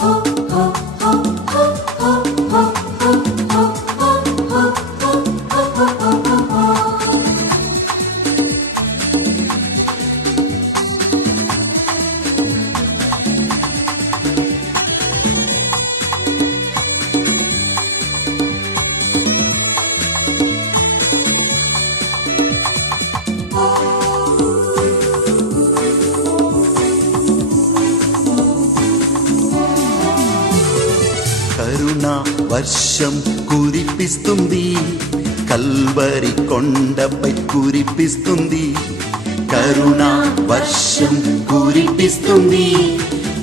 Oh. వర్షం కురిపిస్తుంది. Calvary కొండపై కురిపిస్తుంది. కరుణ వర్షం కురిపిస్తుంది.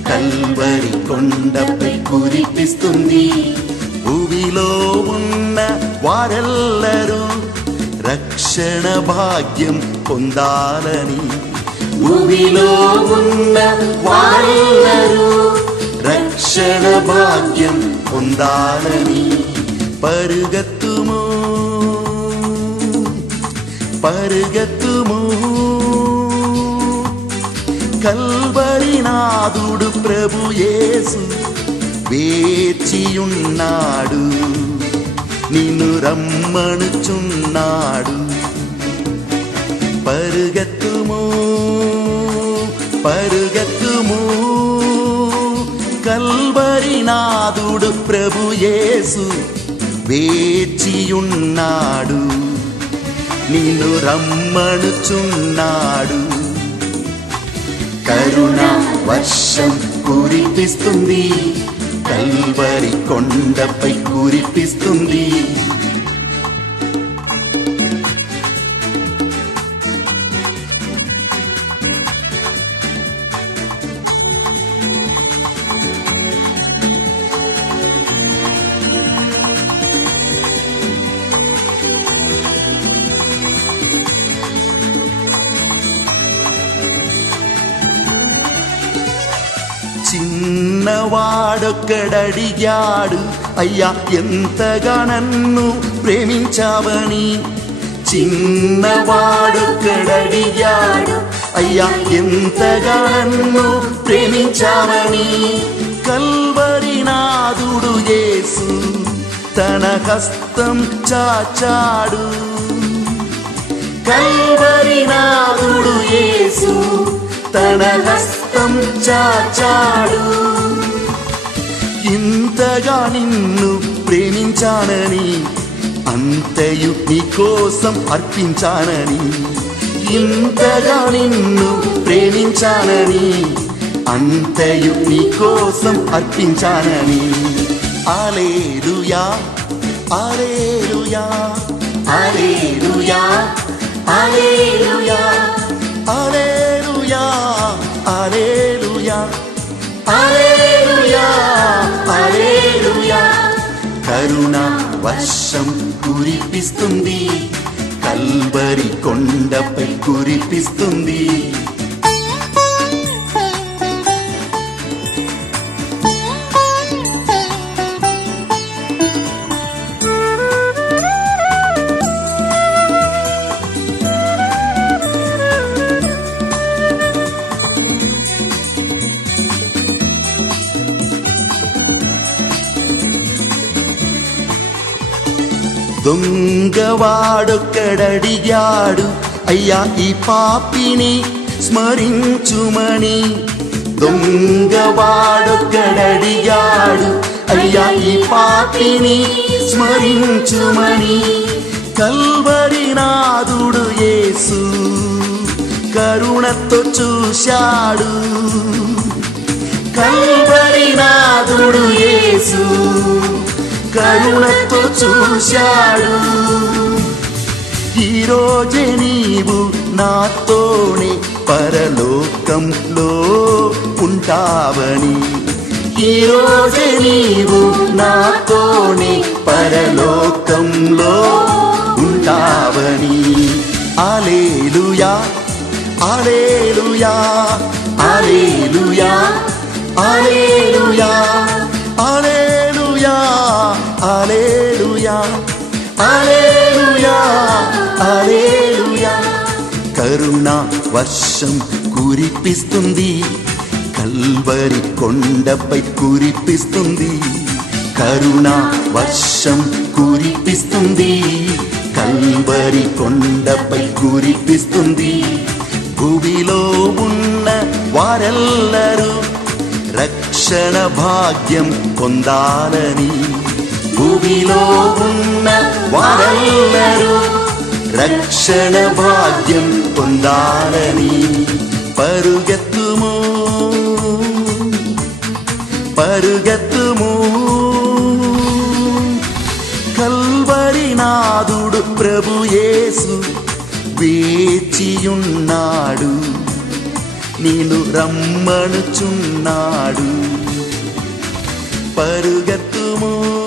కల్వరి కొండపై కురిపిస్తుంది. భూమిలో ఉన్న వారెల్లరూ రక్షణ భాగ్యం పొందాలని. భూమిలో ఉన్న వారెల్లరూ రక్షణ భాగ్యం పొందాలని పరుగత్తుము పరుగత్తుము కల్వరినాథుడు ప్రభు యేసు వేచియున్నాడు నిన్ను రమ్మణుచున్నాడు ప్రభుయేసు ప్రభు యేసు వేచియున్నాడు. నిన్ను రమ్మనుచున్నాడు కరుణ వర్షం కురిపిస్తుంది. కల్వరి కొండపై కురిపిస్తుంది. చిన్నవాడొక్కడడిగాడు. అయ్యా ఎంతగా నన్ను ప్రేమించావని. చిన్నవాడొక్కడడిగాడు. అయ్యా ఎంతగా నన్ను ప్రేమించావని. కల్వరి నాదుడు యేసు తన హస్తం చాచాడు. కల్వరి నాదుడు యేసు తన హస్తం చాచాడు. ఇంతగా నిన్ను ప్రేమించానని అంతయు నీ కోసం అర్పించానని ఇంతగా నిన్ను ప్రేమించానని అంతయు నీ కోసం అర్పించానని. Alleluia alleluia alleluia alleluia alleluia కరుణ వర్షం కురిపిస్తుంది కల్బరి కొండపై కురిపిస్తుంది. దొంగవాడొక్కడడిగాడు. అయ్యా ఈ పాపిని స్మరించుమని. దొంగవాడొక్కడడిగాడు. అయ్యా ఈ పాపిని స్మరించుమని. కల్వరినాథుడు యేసు కరుణతో చూశాడు. కల్వరినాథుడు యేసు కరుణతో చూశాడు. ఈరోజే నీవు నాతోనే పరలోకంలో ఉంటావని. ఈరోజే నీవు నాతోనే పరలోకంలో ఉంటావని. అలేలుయా అలేలుయా అలేలుయా అలేలుయా ఆలేలుయా ఆలేలుయా ఆలేలుయా కరుణ వర్షం కురిపిస్తుంది కల్వరి కొండపై కురిపిస్తుంది. కరుణ వర్షం కురిపిస్తుంది కల్వరి కొండపై కురిపిస్తుంది. భూమిలో ఉన్న వారెల్లరూ రక్షణ భాగ్యం పొందాలని భూమిలో ఉన్న వారందరూ రక్షణ భాగ్యం పొందాలని పరుగెత్తుము. పరుగెత్తుము. కల్వరి ప్రభుయేసు వేచియున్నాడు. నేను రమ్మనుచున్నాడు. పరుగెత్తుము.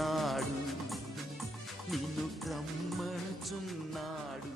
ఉన్నాడు. నిన్ను రమ్మనుచున్నాడు